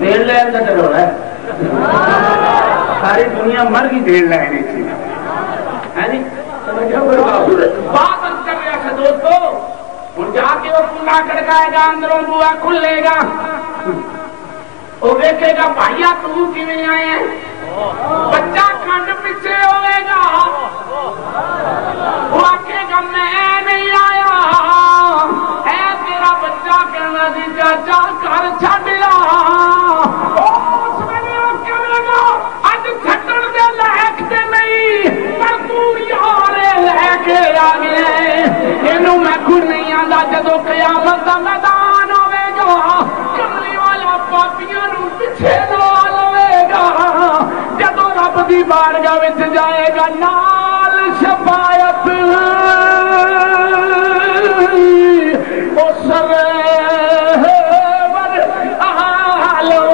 دیر لین کا چلو ہے ساری دنیا مر گئی دیر لینے کی بات کر رہا تھا دوستو ہوں جا کے وہ کنڈا کڑکائے گا اندروں بوا کھلے گا وہ دیکھے گا بھائیا تو کیویں آئے ہیں بچہ کھنڈ پیچھے ہوئے گا وہ آکے گا میں نہیں آیا اے تیرا بچہ کہنا دی چاچا گھر چھڈ آ اس ویلے وہ کہے گا اج چھڈن دے لائق تے نہیں پر تو یار لے کے آ گیا اینوں میں کوئی نہیں آندا جدوں قیامت دا میدان ہوے گا کملی والا پاپیاں نوں پیچھے لا لوے گا جدوں رب دی بارگاہ وچ جائے گا نال شفاعت او سرور عالم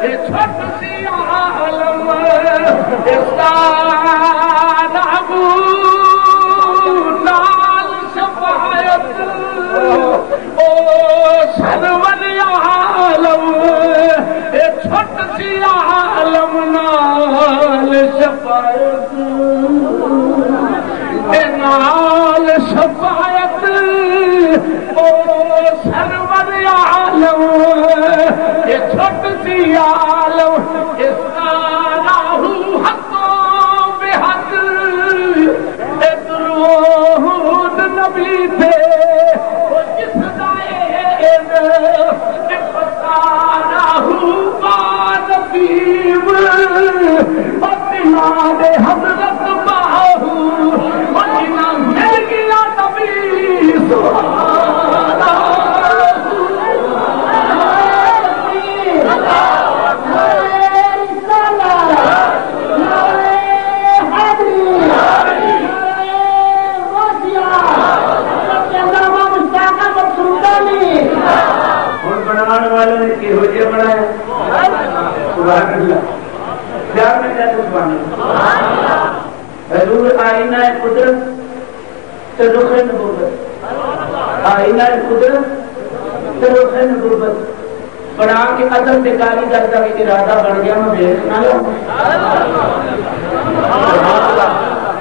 اے چھوٹ سی عالم اس دا نال شفاعت او سرور عالم اے چھوٹ سی عالم نال شفاعت اے نال شفاعت او سرور عالم اے چھوٹ سی عالم اس کا راہو حقوں بے حق اے درود نبی تھے وہ جس دائیں اے پتا راہو با نبیب بطنا دے حضرت باہو بطنا مل گیا نبی سبحان والوں نے کی ہو جائے بنایا سبحان اللہ پیار میں کہتے سبحان اللہ حضور آئینہ قدرت سے رخ نبوت آئینہ قدرت سے رخ نبوت بنا کے عدل سے کاری کرتا کہ ارادہ بن گیا میں بیش نہ لوں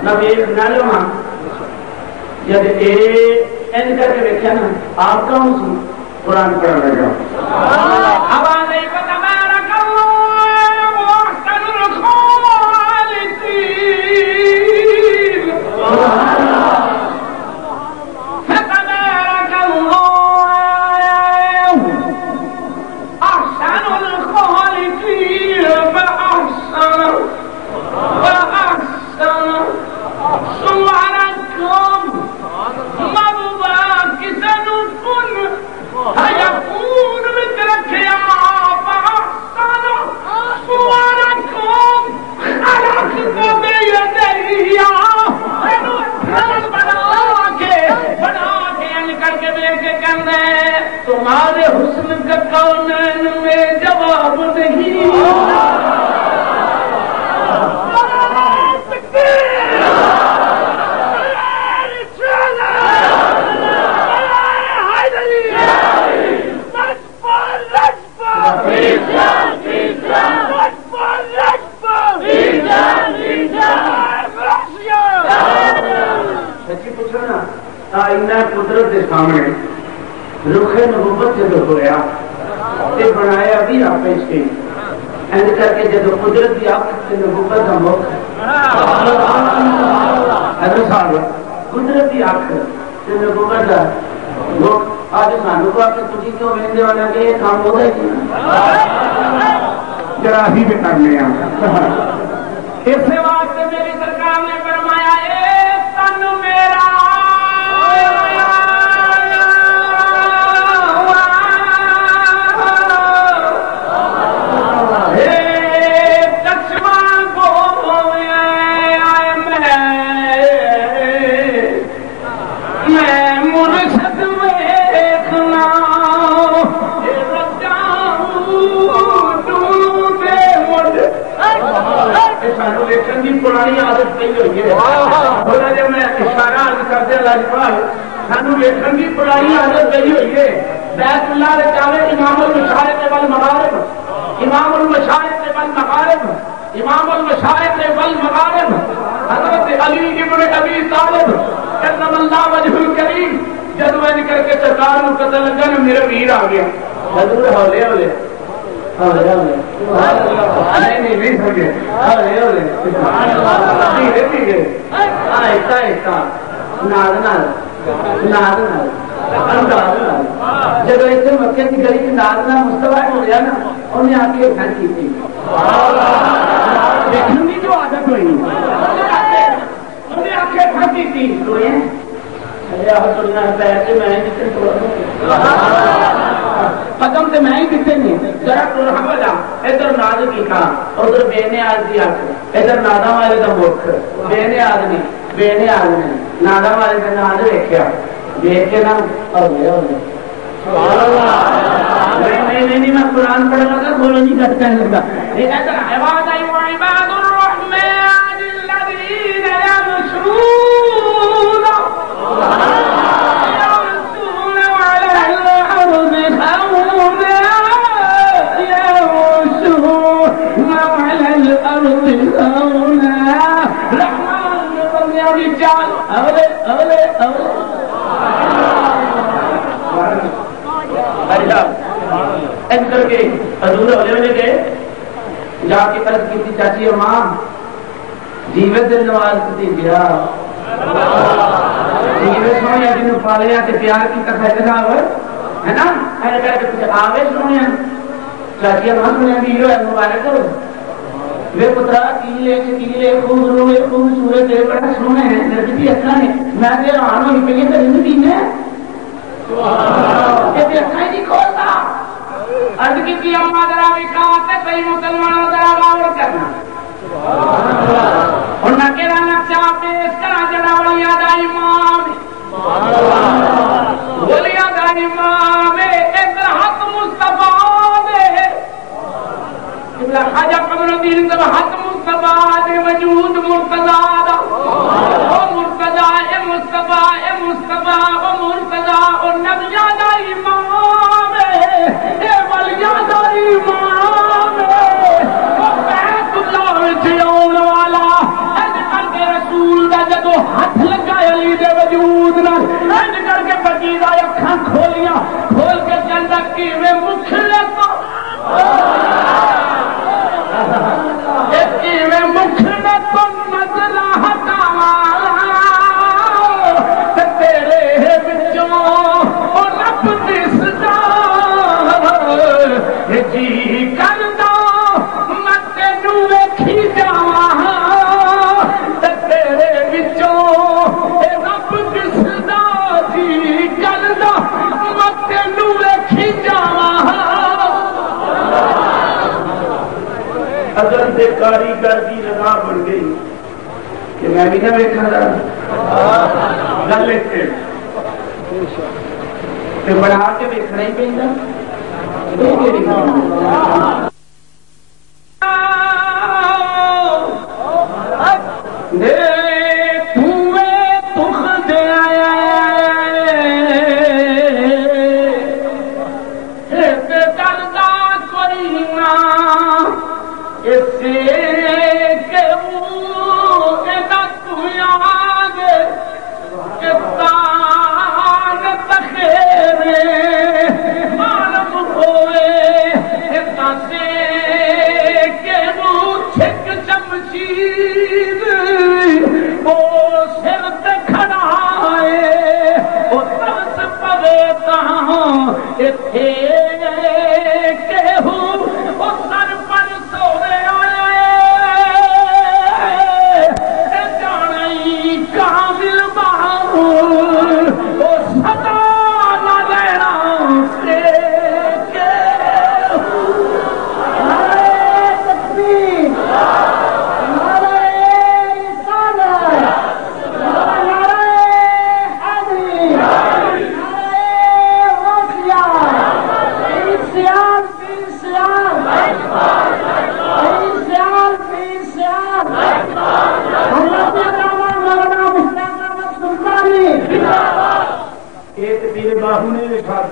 میں بیش نہ لوں جب این کر کے دیکھا نا آپ کا ہوں قرآن پڑھ رہے ہو اب آنے کو تبارک اللہ واحسن الخالقین فتبارک اللہ احسن الخالقین فاحسن صورکم مبواکسن کن هيكون مثلك يا فأحسن صوركم خلقت بيدي بنا کے کر کے دیکھ کے کہنا ہے تمہارے حسن کا کونین میں جواب نہیں سچی پوچھو نا آئینہ قدرت کے سامنے رخ نبوت جب ہویا تے بنایا بھی آپ اس کے اینڈ کر کے جب قدرت کی آپ سے نبوت کا موقع قدرت کی آنکھ سے نبوت کا لوگ آج سانو کو آپ کے تجھی کیوں مہندے والا کہ یہ کام ہوتا ہے ذرا ہی بھی کرنے ہیں اس واسطے میری سرکار نے فرمایا اے تن میرا پرانی عادت پہ ہوئی ہے جب میں اشارہ کرتے لاجپال سانو لکھن کی پرانی عادت پہ ہوئی ہے بیت اللہ نے چاہے امام المشارق والمغارب، امام المشارق والمغارب، امام المشارق والمغارب حضرت علی ابن ابی طالب کرم اللہ وجہ الکریم جدو ان کر کے سرکار کو پتہ لگا نا میرا ویر آ گیا، حضور ہولے ہولے نہیں سمجھے ہولے ہولے دھیرے دھیرے آہستہ آہستہ نال نال نال نال جب اتنے مکے کی گلی کی نال نال مستفا ہو گیا نا انہیں آ کے گھر کی تھی دیکھنے کی جو عادت ہوئی انہیں آ کے گھر کی تھی قدم سے میں ہی دیتے نہیں ذرا ٹورا بجا ادھر ناد کی کھا ادھر بے نیاز دی آخ ادھر نادا والے کا مکھ بے نیاز نہیں بے نیاز نہیں نادا والے کا ناد ویکیا دیکھ کے نا نہیں میں قرآن پڑھ لگا بولو نہیں کٹ کہنے لگا عباد الرحمن الذین یمشون کر کے حضور ہولے گئے جا کے عرض کی تھی چاچی ماں جیوت دل نواز کی گیا جیوت سونے جنہوں پالیا کہ پیار کی کتھا ہے نا ایسے کر کے کچھ آگے سونے چاچی ماں سنے بھی ہے مبارک کرو وہ پترا کیلے خوب روئے خوب سورے تیرے بڑا سونے ہیں نرجی اچھا نے میں تیرے آنوں ہی پہلے تو نہیں دینے یہ بھی اچھا ہی نہیں کھولتا عرض کی تھی اممہ ذرا بھی کہاتے صحیح مسلمانوں ذرا باور کرنا انہاں کے رانا چاہ پیش کرا جڑا ولیاں دا امام ولیاں دا امام ادھر حق مصطفیٰ دے خواجہ قمر الدین دا حق مصطفیٰ دے وجود مرتضیٰ دا او مرتضیٰ اے مصطفیٰ اے مصطفیٰ او مرتضیٰ او نبیاں دا امام اے ولیاں دا امام او بیت اللہ جیون والا اج کر کے رسول دا جدو ہاتھ لگا علی دے وجود نا اج کر کے بقیدہ اکھاں کھولیاں کھول کے جنت کی میں مکھلے تو کاریگر کی رضا بن گئی کہ میں بھی نہ بیٹھا رہا گل بنا کے دیکھنا ہی پہنتا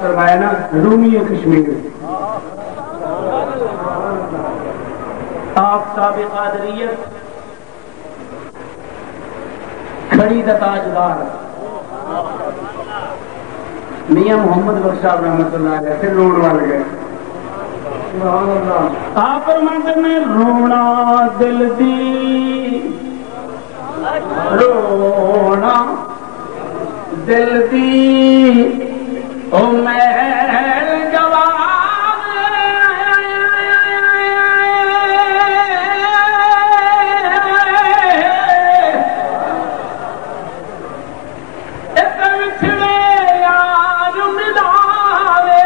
فرمایا نا رومی کشمیر آپ صاحب قادریت کھڑی دا تاجدار میاں محمد بخش صاحب رحمۃ اللہ علیہ پھر روڑ وال گئے آپ فرماتے میں رونا دل دی رونا دل دی او محل جواب ایک وچھڑے یار ملاوے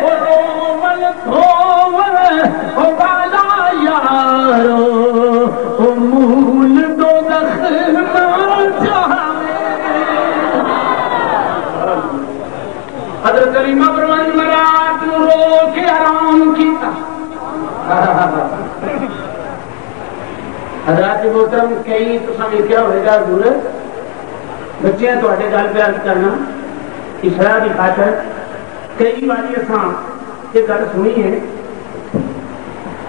او رومل دھومل او بالا یارو او مول دو دخل حضرت علیمہ فرمان مرات نو رو کے آرام کیتا حضرات محترم کئی تو سمجھ کیا ہوئے گا حضور بچے ہیں تواڈے گل پہ عرض کرنا اصلاح کی خاطر کئی باری اساں یہ گل سنی ہے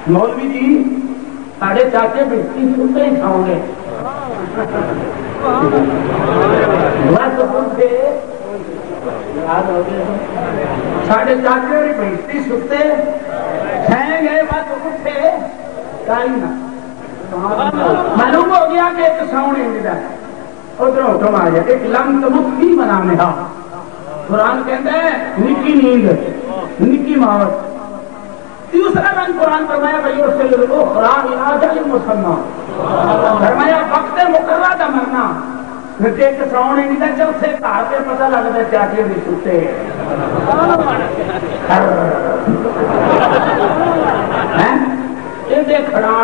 مولوی جی ساڈے چاچے بچی ستے ہی کھاؤ گے بس سنتے ساڈے چاچے اور بھیجتی ستے کھائیں گے بس اٹھے نہ معلوم ہو گیا کہ ایک ساؤنڈ ادھر حکم آ گیا ایک لم تمکی بنا میں قرآن کہتا ہے نکی نیند نکی ماوت تیسرا رنگ قرآن فرمایا بھائی اس سے لوگوں خراب علاج مسلمان فرمایا وقت مقررہ دا مرنا ایک ساؤنڈ نہیں تھا چوتھے گھر پہ پتہ لگتا چاچے بھی ستے یہ کھڑا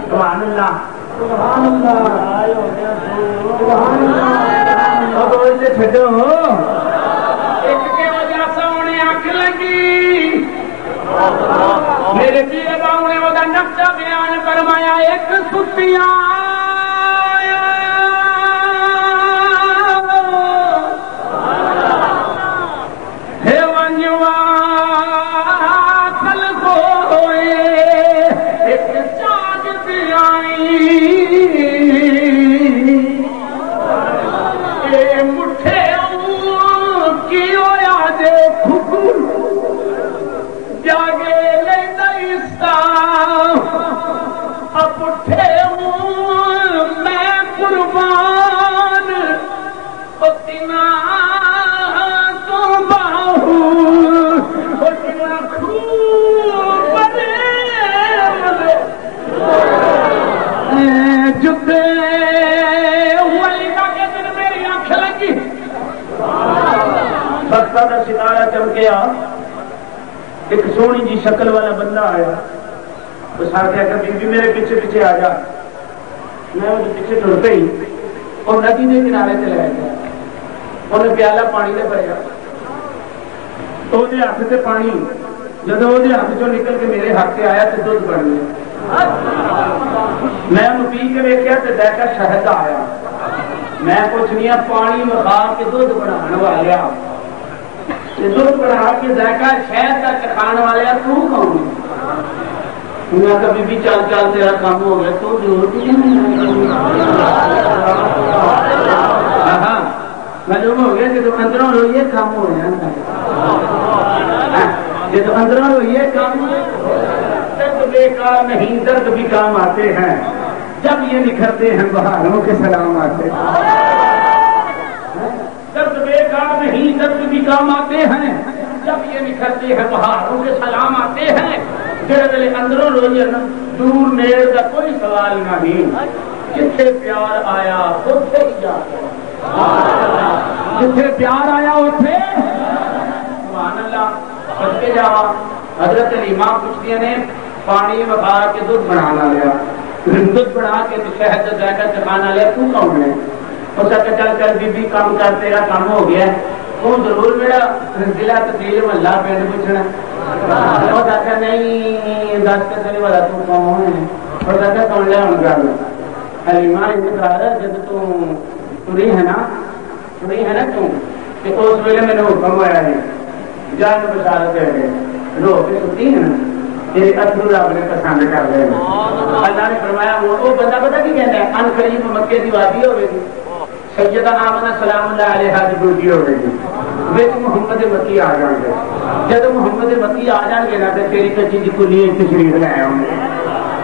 سبحان اللہ سبحان اللہ چھڈو ایک کے وجہ سے انہیں آنکھ لگی میرے پیے باؤ نے وہ نقشہ بیان فرمایا ایک ستیاں ستارہ چمکیا ایک سونی جی شکل والا بندہ آیا اس آگے کہ بی بی میرے پیچھے پیچھے آ جا میں وہ پیچھے ٹر پئی اور ندی کے کنارے سے لے گیا انہیں پیالہ پانی نے بھریا تو وہ ہاتھ سے پانی جب وہ ہاتھ چوں نکل کے میرے ہاتھ سے آیا تو دودھ بن گیا میں انہوں پی کے ویکھیا تو دیکھا شہد آیا میں کچھ نہیں پانی مخا کے دودھ بنا والا دودھ بڑھا کے ذائقہ شہد کا چکھانے والے تو کون انہیں کبھی بھی چال چال تیرا کام ہو گیا تو معلوم ہو گیا کہ تو اندروں روئیے کام ہو گیا یہ تو اندروں روئیے کام درد بیکار نہیں درد بھی کام آتے ہیں جب یہ نکھرتے ہیں بہاروں کے سلام آتے ہیں درد بیکار نہیں درد بھی کام آتے ہیں جب یہ نکھرتے ہیں بہاروں کے سلام آتے ہیں جڑے ویلے اندروں روئیے نا دور نیڑ کا کوئی سوال نہیں جتھے پیار آیا اتھے ہی جا جتھے پیار آیا اتھے سبحان اللہ بچ کے جاوا حضرت علیمہ پوچھتی نے پانی بخا کے دودھ بنانا لیا دودھ بنا کے شہد ذائقہ چکھانا لیا تو کون ہے اس کا چل کر بی بی کام کر تیرا کام ہو گیا وہ ضرور میرا ضلع تحصیل محلہ پنڈ پوچھنا وہ کہا نہیں دس کے چلے والا تو کون ہے وہ کہا سن لیا ہوں گل علیمہ انتظار جب تری ہے نا نہیں ہے نا تم کہ اس ویلے میں نے حکم ہوا ہے جان بشارت ہے رو کے سنتی ہے نا تیرے اترو رب نے پسند کر رہے ہیں اللہ نے فرمایا وہ بندہ پتا کی کہتا ہے ان قریب مکے کی وادی ہوئے گی سیدہ آمنہ سلام اللہ علیہ کی ڈیوٹی ہوئے گی بچ محمد مکی آ جان گے جب محمد مکی آ جان گے نا تو تیری کچی کی کلی تشریف لے ہوں گے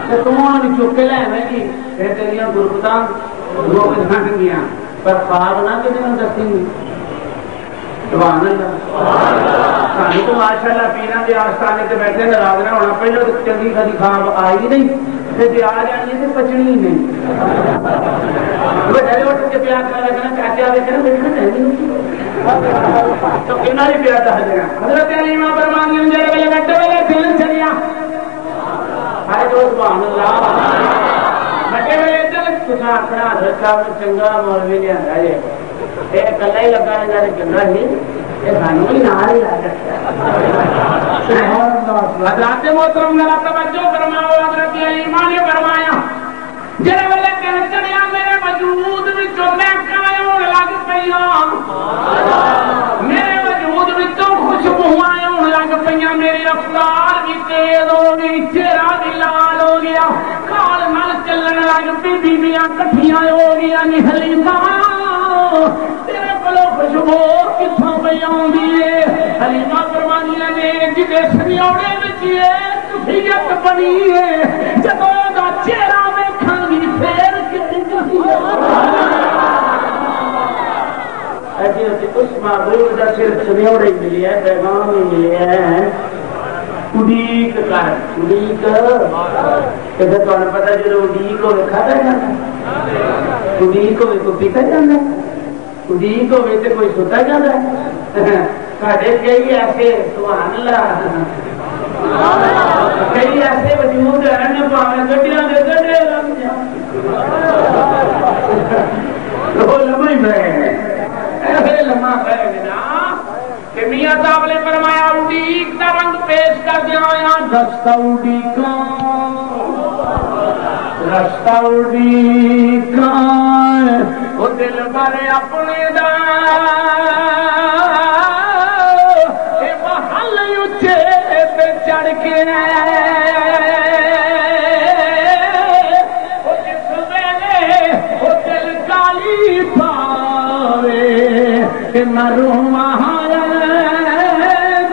تو تم چک کے لے آئے گی پھر تیریاں غربتاں روک جان گیا پر خواب نہ کسی نے دسی گی سبحان اللہ سانو تو ماشاء اللہ پیران کے آستانے سے بیٹھے ناراض نہ ہونا پہلے تو چنگی کدی خواب آئی نہیں پھر آ جانی تو پچنی ہی نہیں بڑے اٹھ کے پیار کر لگنا چاچا دیکھنا دیکھنا چاہیے تو کتنا بھی پیار دس دینا حضرت علیمہ فرمانے ہیں جڑے والے بیٹھے والے دل چلیا ہائے تو سبحان اللہ بیٹھے والے دل کچھ آخنا حضرت صاحب چنگا مولوی نے آندا ہے یہ کلا ہی لگا رہا ہے چنگا ہی یہ سانو ہی نال ہی لا رکھا حضرات محترم ذرا توجہ فرماؤ حضرت علیمہ نے فرمایا جڑے والے دل چلیا میرے وجود وچوں مہکاں آون لگ پیاں میرے وجود وچوں خوشبوئاں آون لگ پیاں میری رفتار بھی تیز ہو گئی چہرہ بھی لال ہو گیا کال نال چلن لگ پی بیبیاں کٹھیاں ہو گیا حلیمہ تیرے کولوں خوشبو کتھوں پئی آوندی ہے حلیمہ فرمانیاں نے جدے سنیوڑے وچ کفیت بنی ہے جدوں دا چہرہ ویکھاں گی پھر اس معبود کا صرف سنیوڑے ہی ملی ہے پیغام ہی ملی ہے اڈیق کر اڈیق تمہیں پتا جب اڈیق ہوئے کھاتا جاتا اڈیق ہوئے کوئی پیتا جانا اڈیق ہوئے تو کوئی ستا جاتا ساڈے کئی ایسے سبحان اللہ کئی ایسے وجود ہیں پاویں گڈیاں دے گڈے لگ جان لمبا ہی پہ لمبا پہ نا کہ میاں صاحب نے فرمایا اڈیق کا رنگ پیش کر دیا رستہ اڈیقاں رستہ اڈیقاں وہ دل بھر اپنے دا محل اچھے پہ چڑھ کے جس ویلے وہ دل کالی پاوے مرو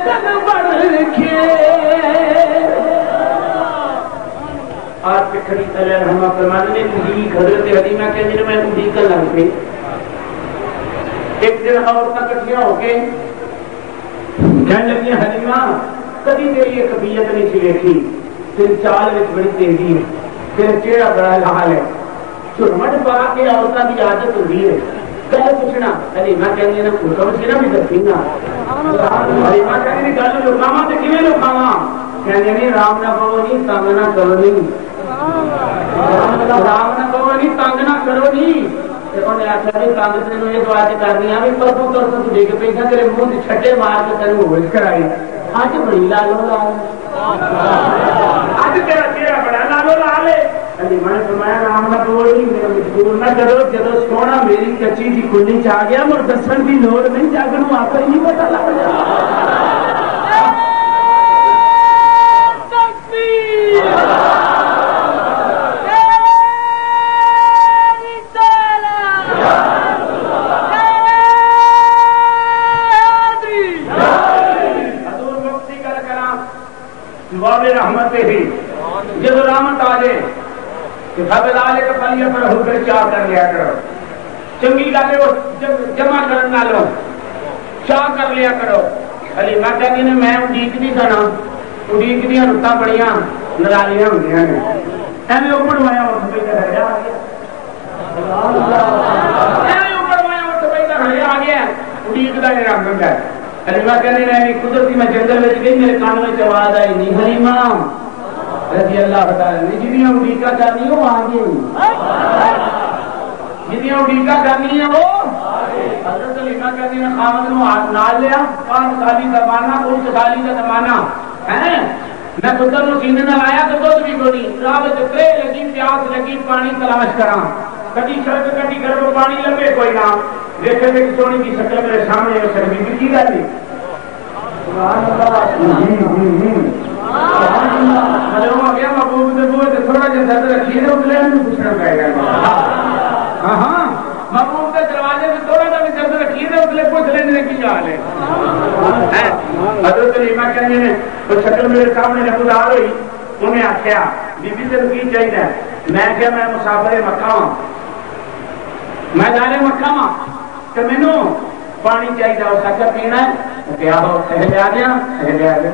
دل بڑھ کے آپ کے کھڑی علیہ رحمہ فرمانے نے اڈیق حضرت حلیمہ کے دن میں اڈیق لگ پہ ایک دن عورتیں کٹھیاں ہو کے کہنے لگی حلیمہ کبھی تیری یہ کبیت نہیں سی دیکھی تیری چال میں بڑی تیزی ہے تیرا چہرہ بڑا لال ہے چرمٹ پا کے عورتوں کی عادت ہوئی ہے گل پوچھنا حلیمہ کہنی ہے حکم سی نا بھی دسی نا حلیمہ کہنی گل لکاواں تے کیویں لکاواں کہنے نہیں رام نہ پو نہیں تنگ نہ کرو نہیں رام نہ پو نہیں تنگ نہ کرو نہیں انہیں آخیا جی تنگ تین یہ دعا کرنی ہے بھی پرسوں ترسوں تو ڈگ پی تیرے منہ سے چھٹے مار کے تین ہوش کرائی اج بڑی لالو لال اج تیرا چہرہ بڑا لالو لال ہے حلیمہ نے فرمایا رام نہ پو نہیں میرا مجبور نہ کرو جدو سونا میری کچی کی کھلی چ آ گیا مڑ دسن کی لوڑ نہیں جگ نو آپ ہی نہیں پتا لگ جائے رحمت ہی جب رحمت آ جائے کہ سب لالے کا پلیہ پر ہو کر چاہ کر لیا کرو چنگی گالے وہ جمع کرنا لو چاہ کر لیا کرو حلیمہ کہتی نے میں اڈیق نہیں سنا اڈیق دیا رتاں بڑیاں نرالیاں ہوندیاں نے ایویں اوپر وایا اٹھ پہ کر آ گیا اڈیق کا یہ رنگ ہے حلیمہ کہنے رہے قدرتی میں جنگل میں گئی میرے کان میں آواز آئی نہیں حلیمہ رضی اللہ تعالیٰ نے جنیاں اڈیقہ کرنی ہو آ گئی جنیاں اڈیقہ کرنی ہے وہ حضرت حلیمہ کہتی نے خامد نو ہاتھ نال لیا 5 سالی زمانہ 5 سالی کا زمانہ ہے میں پتر نو سینے نہ لایا تو دودھ بھی کوئی راہ وچ ترے لگی پیاس لگی پانی تلاش کراں کدی سڑک کدی گھر پانی لگے کوئی نہ دیکھے کہ سونی کی شکل میرے سامنے ہو سکتی کی گل نہیں ہو گیا محبوب سے بوئے تو تھوڑا جا درد رکھیے نا اتلے ہمیں پوچھنا پائے گا ہاں ہاں محبوب کے دروازے سے تھوڑا جا بھی درد رکھیے نا اتلے پوچھ لینے کی حال ہے حضرت علیمہ کہنے نے وہ شکل میرے سامنے خود آ رہی انہیں آخیا بی بی تین کی چاہیے میں کیا میں مسافر مکہ ہوں میں جانے مکہ ہوں تو مینو پانی چاہیے اس کا پینا ہے کیا ہو لیا گیا لیا گیا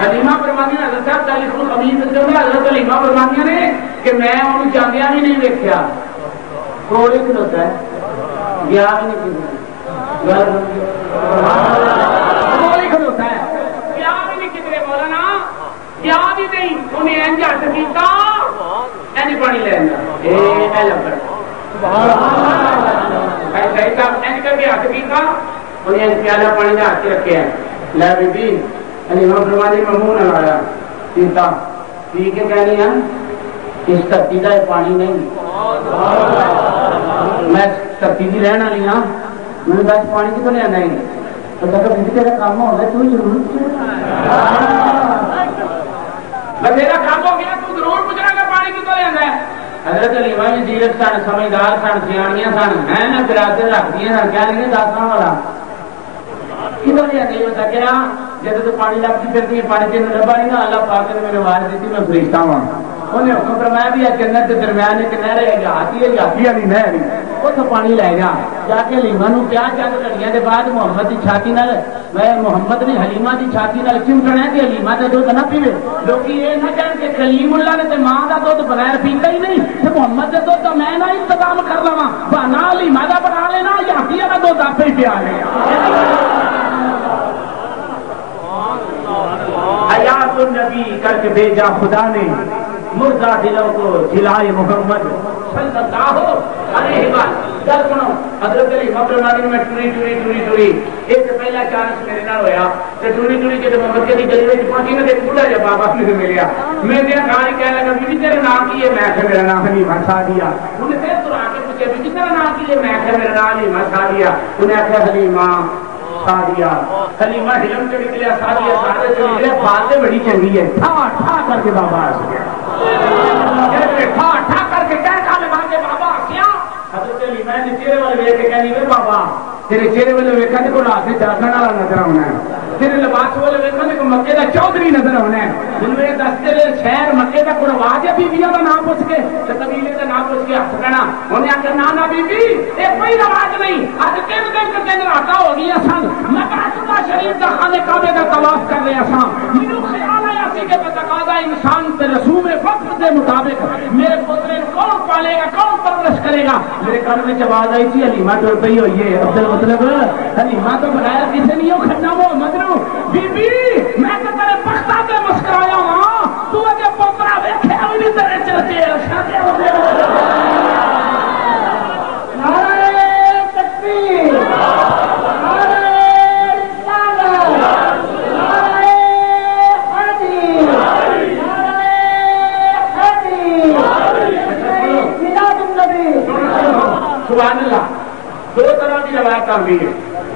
حلیمہ فرمانی نے حضرت صاحب تاریخ الخمیس سے حضرت حلیمہ فرمانی نے کہ میں انہوں جاندیا بھی نہیں دیکھا کوڑے کھلوتا ہے گیا بھی نہیں کوڑے کھلوتا ہے گیا بھی نہیں کدھر مولانا گیا بھی نہیں انہیں این ہاتھ کیتا این پانی لینا لبڑ کر کے ہاتھ کیتا انہیں پیالہ پانی کا ہاتھ رکھے لے بی بی حلیمہ فرمانی میں منہ نہ لایا پیتا پی کے کہنی ہے اس دھرتی کا یہ پانی نہیں میں دھرتی کی رہن والی ہاں میں بس پانی کتوں لیا نہیں تو تیرا کام ہو گیا تو ضرور میرا کام ہو گیا تو ضرور پوچھنا کہ پانی کتوں لیا ہے حضرت حلیمہ جی جیرت سن سمجھدار سن سیاڑیاں سن میں نہ گراسے رکھ دیا سن کہہ لیں داساں والا کتوں لیا نہیں بتا کیا جب تو پانی لگتی پھرتی ہے پانی تین لبا نہیں نا اللہ پاک نے میرے آواز دیتی میں فرشتہ ہوں انہیں حکم فرمایا بھی جنت کے درمیان ایک نہر ہے جاتی ہے جاتی والی نہر اتو پانی لے جا کے حلیمہ نو کیا چند گھڑیاں کے بعد محمد کی چھاتی نال میں محمد نے حلیمہ کی چھاتی نال چمٹنا ہے کہ حلیمہ کا دودھ نہ پیوے لوگ یہ نہ کہن کہ کلیم اللہ نے ماں کا دودھ بغیر پیتا ہی نہیں تو محمد کا دودھ تو میں نہ انتظام کر لوا بہانا حلیمہ کا بنا لینا جاتی والا دودھ آپ ہی پیا لے حیات النبی کر کے بھیجا خدا نے مردہ دلوں کو جلائے محمد صلی اللہ علیہ وسلم گل سنو حضرت حلیمہ فرمانی میں ٹوری ایک پہلا چانس میرے نال ہویا تے ٹوری جب مکے دی گلی وچ پہنچی نا تے بوڑھا جا بابا مجھے ملیا میں نے کہا کہنے لگا بی تیرا نام کی ہے میں کہ میرا نام حلیمہ سعدیہ انہیں پھر تو آ کے پوچھا بی تیرا نام کی ہے میں کہ میرا نام حلیمہ سعدیہ انہیں آخیا حلیمہ سعدیہ حلیمہ ہلم کے نکلیا سعدیہ سعدیہ سے نکلیا باتیں بڑی چنگی ہے ٹھا کر کے بابا ہنس گیا ٹھا کر کے کہہ لگا کے بابا ہنسیا حضرت حلیمہ نے چہرے والے ویکھ کے کہنی وے بابا تیرے چہرے والے ویکھا تے کوئی ہاتھ جاگن والا نظر آنا ہے تیرے لباس والے ویکھا تے کوئی مکے دا چودھری نظر آنا ہے جن میں دس تیرے شہر مکے دا کوئی رواج ہے بیویاں دا نام پوچھ کے تے قبیلے دا نام پوچھ کے ہاتھ کہنا انہیں آخر نا بی بی یہ کوئی رواج نہیں اج تین دن راتا ہو گئی سن میں بیت شریف دا خانے کعبے دا طواف کر رہے سن مینوں خیال آیا سی کہ بتقاضا انسان تے رسوم وقت دے مطابق میرے پوترے کون پالے گا کون پرورش کرے گا میرے کان میں آواز آئی تھی حلیمہ ٹر پئی ہوئی ہے افضل مطلب حلیمہ تو بغیر کسی نہیں ہو کھڑنا محمد نو بی بی میں تو تیرے بختہ تے مسکرایا ہاں تو اگے پوترا ویکھیا بھی نہیں تیرے چرچے شادی ہو گئے نعرہ تکبیر سبحان اللہ دو طرح کی روایت آئی ہے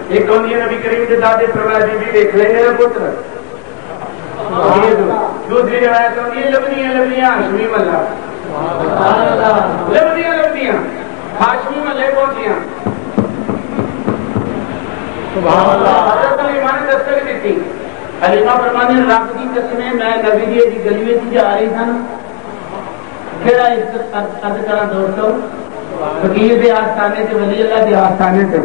ایک ہوتی ہے نبی کریم کے دادے فرمایا بی بی دیکھ لیں میرا پتر دوسری روایت ہوتی ہے لبنیاں ہاشمی ملا لبنیاں ہاشمی ملے پہنچیاں حضرت حلیمہ نے دستک دیتی حلیمہ فرمانے رب کی قسمیں میں نبی دی گلی میں جا رہی تھا پھر عرض کرا دوستو فقیر دے آستانے سے ولی اللہ دے آستانے سے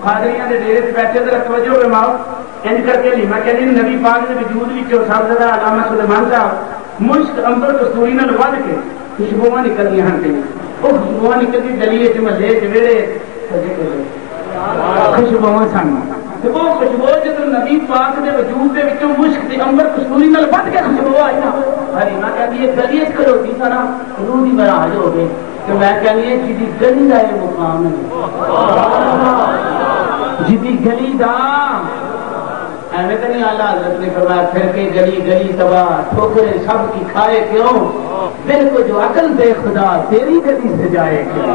قادریاں دے ڈیرے سے بیٹھے ذرا توجہ فرماؤ انج کر کے حلیمہ کہندی نبی پاک دے وجود وچوں سب زیادہ علامہ سلیمان صاحب مشک انبر کستوری نال ود کے خوشبوواں نکلدیاں ہن تے او خوشبوواں نکلدی گلی وچ محلے وچ ویڑے خوشبوواں سن تے او خوشبو جدوں نبی پاک دے وجود دے وچوں مشک تے انبر کستوری نال ود کے خوشبو آئی نا حلیمہ کہندی ہے گلی وچ کھلوتی سا نا روح دی براج ہو گئی تو میں کہنی ہے جدی گلی دا یہ مقام ہے جدی گلی دا ایویں تو نہیں آلہ حضرت نے فرمایا پھر کے گلی گلی تباہ ٹھوکرے سب کی کھائے کیوں دل کو جو عقل دے خدا تیری گلی سے جائے کیوں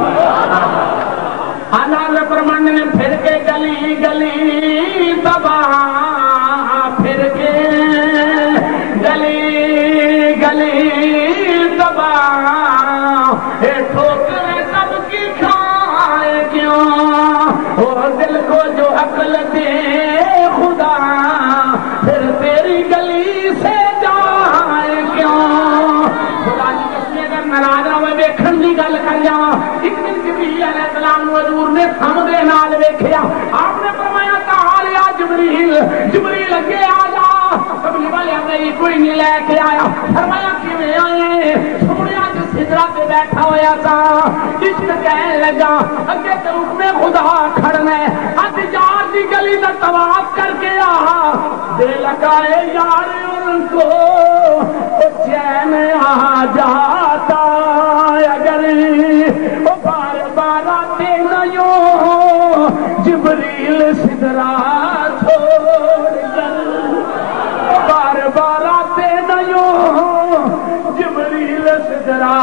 حالات فرمانے نے پھر کے گلی گلی تباہ پھر کے گلی گلی تباہ اے ٹھوکریں سب کی کھائے کیوں وہ دل کو جو عقل دے خدا پھر تیری گلی سے جائے کیوں خدا کی قسم اگر ناراض نہ ہوئے ویکھن دی گل کر جاواں ایک دن جبریل علیہ السلام نو حضور نے سامنے نال ویکھیا آپ نے فرمایا تعال یا جبریل جبریل اگے آ جا کبھی والے نہیں کوئی نہیں لے کے آیا فرمایا کیویں آئے سونیا جس سدرا پہ بیٹھا ہویا تھا عشق کہنے لگا اگے تو حکم خدا کھڑنا ہے اج یار دی گلی دا طواف کر کے آ دے لگائے یار ان کو چین آ جاتا اگر وہ بار بار آتے نہیں جبریل سدرا چھوڑ کر بار بار آتے نہیں جبریل سدرا